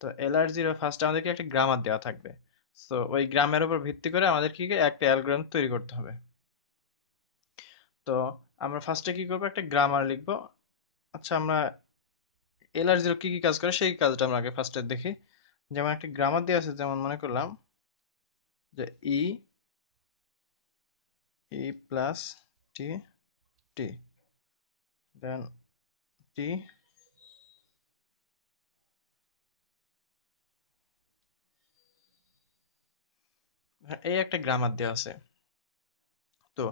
তো LR0 ফার্স্টে আমাদেরকে একটা গ্রামার দেওয়া থাকবে। তো ওই গ্রামের উপর ভিত্তি করে আমাদের কি একটা অ্যালগোরিদম তৈরি করতে হবে। তো আমরা ফার্স্টে কি করবো, একটা গ্রামার লিখবো। আচ্ছা, আমরা LR0 কি কি কাজ করে সেই কাজটা আমরা আগে ফার্স্টে দেখি। যেমন একটা গ্রামার দেওয়া আছে, যেমন মনে করলাম যে ই প্লাস টি, টি দেন টি, এই একটা গ্রামার দেওয়া আছে। তো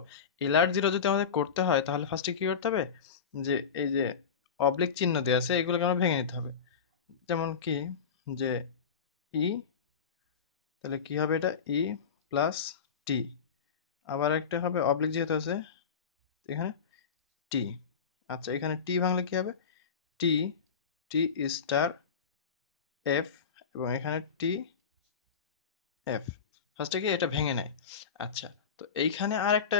LR0 যদি আমাদের করতে হয় তাহলে ফার্স্টে কি করতে হবে, যে এই যে অবলিক চিহ্ন দেওয়া আছে এগুলোকে আমরা ভেঙে নিতে হবে। যেমন কি, যে ই, তাহলে কি হবে, এটা ই প্লাস টি, আবার একটা হবে অবলিক যেহেতু আছে এখানে টি। আচ্ছা, এখানে টি ভাঙলে কি হবে, টি, টি স্টার এফ, এবং এখানে টি এফ। ফার্স্টে কি এটা ভেঙে নেয়। আচ্ছা, তো এইখানে আর একটা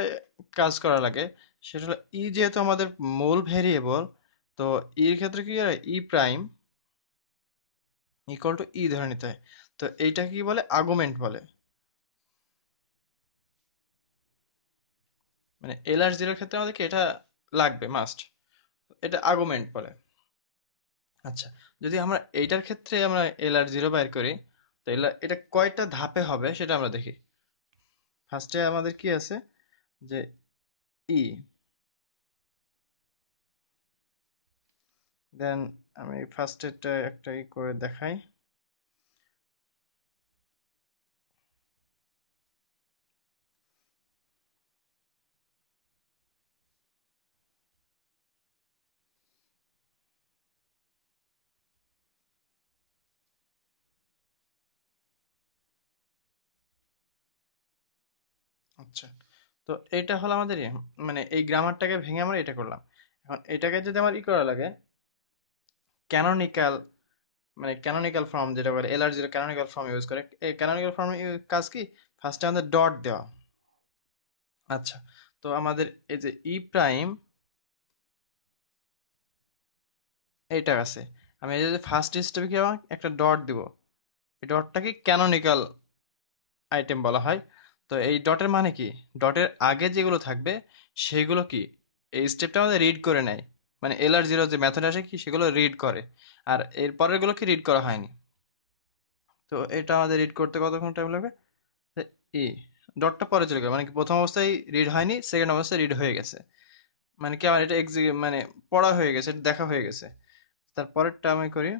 কাজ করা লাগে, সেটা হলো ই যেহেতু আমাদের মূল ভেরিয়েবল, তো এর ক্ষেত্রে কি হয়, ই প্রাইম ইকুয়াল টু ই ধরে নিতে হয়। তো এইটা কি বলে, আর্গুমেন্ট বলে। মানে LR0 ক্ষেত্রে আমাদেরকে এটা লাগবে মাস্ট, এটা আর্গুমেন্ট বলে। আচ্ছা, যদি আমরা এইটার ক্ষেত্রে আমরা LR0 বাইর করি, তো এটা কয়টা ধাপে হবে সেটা আমরা দেখি। ফার্স্টে আমাদের কি আছে, যে ই, দেন আমি ফার্স্টেরটা একটা করে দেখাই। আচ্ছা, তো এটা হলো আমাদের মানে এই গ্রামারটাকে ভেঙে আমরা এটা করলাম। এখন এটাকে যদি আমার করা লাগে, ক্যানোনিক্যাল, মানে ক্যানোনিক্যাল ফর্ম যেটা বলে, LR0 ক্যানোনিক্যাল ফর্ম ইউজ করে। এই ক্যানোনিক্যাল ফর্ম কাজ কি, ফার্স্টে আমাদের ডট দেওয়া। আচ্ছা, তো আমাদের এই যে ই প্রাইম এইটা আছে, আমি এই যে ফার্স্ট স্টেপে কি আমার একটা ডট দিব, এই ডটটাকে ক্যানোনিক্যাল আইটেম বলা হয়। তো এই ডটের মানে কি, ডটের আগে যেগুলো থাকবে সেগুলো কি এই স্টেপটা আমাদের রিড করে নেয়। মানে LR0 যে মেথড আসে কি সেগুলো রিড করে, আর এর পরের গুলো কি রিড করা হয়নি। তো এটা আমাদের রিড করতে কতক্ষণ টাইম লাগবে, ই ডটটা পরে চলে গেল, মানে কি প্রথম অবস্থায় রিড হয়নি, সেকেন্ড অবস্থায় রিড হয়ে গেছে। মানে কি আমার এটা মানে পড়া হয়ে গেছে, এটা দেখা হয়ে গেছে। তারপরেরটা আমি করি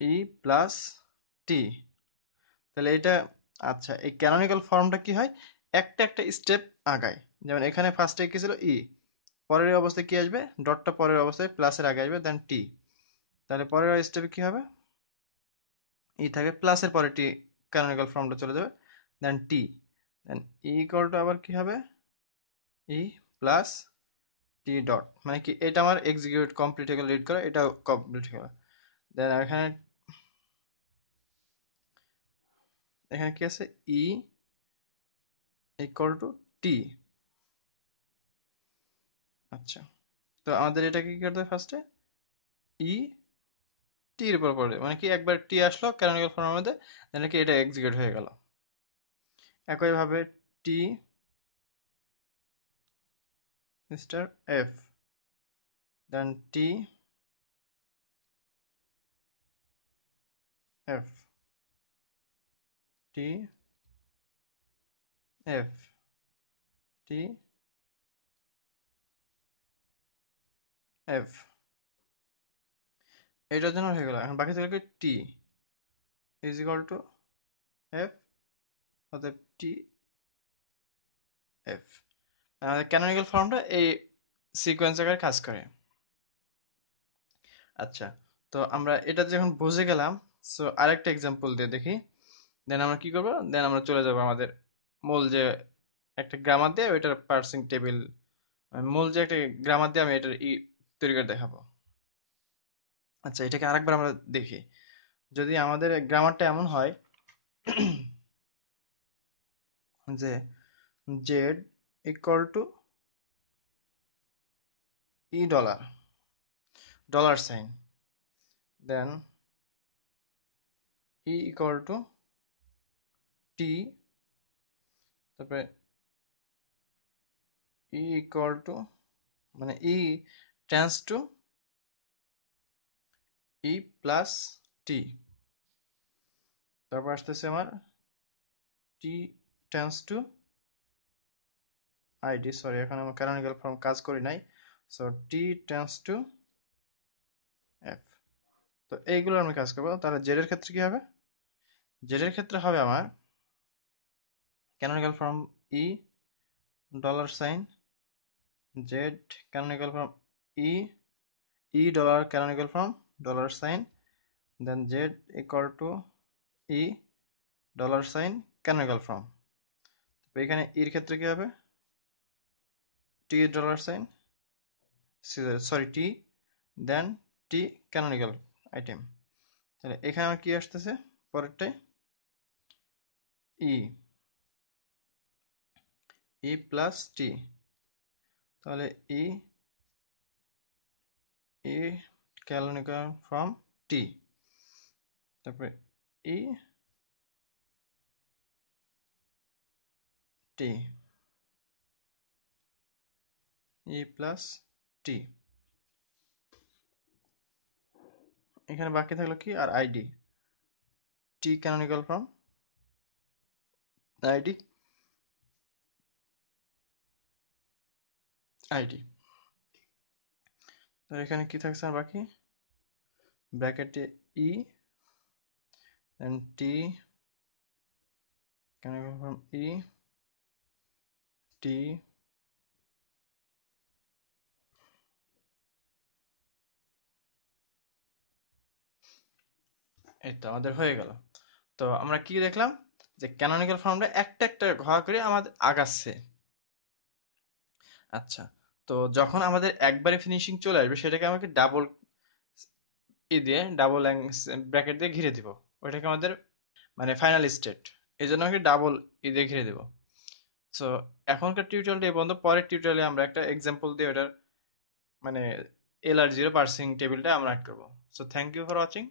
ই প্লাস টি, তাহলে এটা, আচ্ছা এই ক্যানোনিক্যাল ফর্মটা কি হয়, একটা একটা স্টেপ আগায়। যেমন এখানে ফার্স্টে কি ছিল ই, পরের অবস্থায় কি আসবে, ডটটা পরের অবস্থায় প্লাসের আগে আসবে, দেন টি। তাহলে পরের স্টেপে কি হবে, ই থাকে প্লাসের পরে টি, ক্যানোনিক্যাল ফর্মটা চলে যাবে, দেন টি, দেন ইকুয়াল টু আবার কি হবে, ই প্লাস টি ডট, মানে কি এটা আমার এক্সিকিউট কমপ্লিট হয়ে গেল, রিড করা এটা কমপ্লিট হয়ে গেল। দেন এখানে এখানে কি আছে, ই ইকুয়াল টু টি। আচ্ছা, তো আমাদের এটা কি করতে হবে, ফার্স্টে ই টি এর উপর পড়ে, মানে কি একবার টি আসলো ক্যানোনিক্যাল ফর্মের মধ্যে, দেন কি এটা এক্সিকিউট হয়ে গেল। একইভাবে T mister F, then T F, T F, T F, এটার জন্য হয়ে গেল। এখন বাকি থাকবে T is equal to F, অর্থাৎ টি এফ। আমাদের ক্যানোনিক্যাল ফর্মটা এই সিকোয়েন্স আকারে কাজ করে। আচ্ছা, তো আমরা এটা যখন বুঝে গেলাম, সো আরেকটা এক্সাম্পল দিয়ে দেখি। দেন আমরা কি করবো, দেন আমরা চলে যাবো আমাদের মূল যে একটা গ্রামার দিয়ে ওইটার পার্সিং টেবিল, মূল যে একটা গ্রামার দিয়ে আমি এটার তৈরি করে দেখাবো। আচ্ছা, এটাকে আরেকবার আমরা দেখি। যদি আমাদের গ্রামারটা এমন হয় যে Z equal to E dollar, dollar sign, then E equal to T, তারপরে ই ইকুয়াল টু মানে E tends to E plus T, তারপর আসতেছে আমার T tends to ID, sorry এখন আমার ক্যানোনিক্যাল ফর্ম কাজ করি নাই, so T tends to F. তো এইগুলো আমি কাজ করবো। তাহলে জেড এর ক্ষেত্রে কি হবে? জেড এর ক্ষেত্রে হবে আমার canonical form E dollar sign Z, canonical form E E dollar canonical form dollar sign, then Z equal to E dollar sign canonical form. এখানে ইর ক্ষেত্রে কি হবে? T dollar sign, sorry T, then T canonical item. তাহলে এখানে আমার কি আসতেছে পরেরটাই? ই ই প্লাস টি, তাহলে ই ই ক্যানোনিক্যাল ফর্ম টি, তারপরে ই টি ই প্লাস টি। এখানে বাকি থাকলো কি আর আইডি, টি ক্যানোনিক্যাল ফর্ম আইডি আইডি। তো এখানে কি থাকছে আর বাকি? ব্র্যাকেটে ই দেন টি ক্যানোনিক্যাল ফর্ম ই টি, এই তো আমাদের হয়ে গেল। তো আমরা কি দেখলাম যে ক্যানোনিক্যাল ফর্মটা একটা একটা ঘর করে আমাদের আগাচ্ছে। আচ্ছা, তো যখন আমাদের একবারে ফিনিশিং চলে আসবে সেটাকে আমাকে ডাবল ই দিয়ে ডাবল ব্র্যাকেট দিয়ে ঘিরে দিব, ওইটাকে আমাদের মানে ফাইনাল স্টেট, এই জন্য আমাকে ডাবল ই দিয়ে ঘিরে দিব। সো এখনকার টিউটোরিয়ালটা এই পর্যন্ত, পরের টিউটোরিয়ালে আমরা একটা এক্সাম্পল দিয়ে ওটার মানে এলআর জিরো পার্সিং টেবিলটা আমরা অ্যাড করবো। So thank you for watching.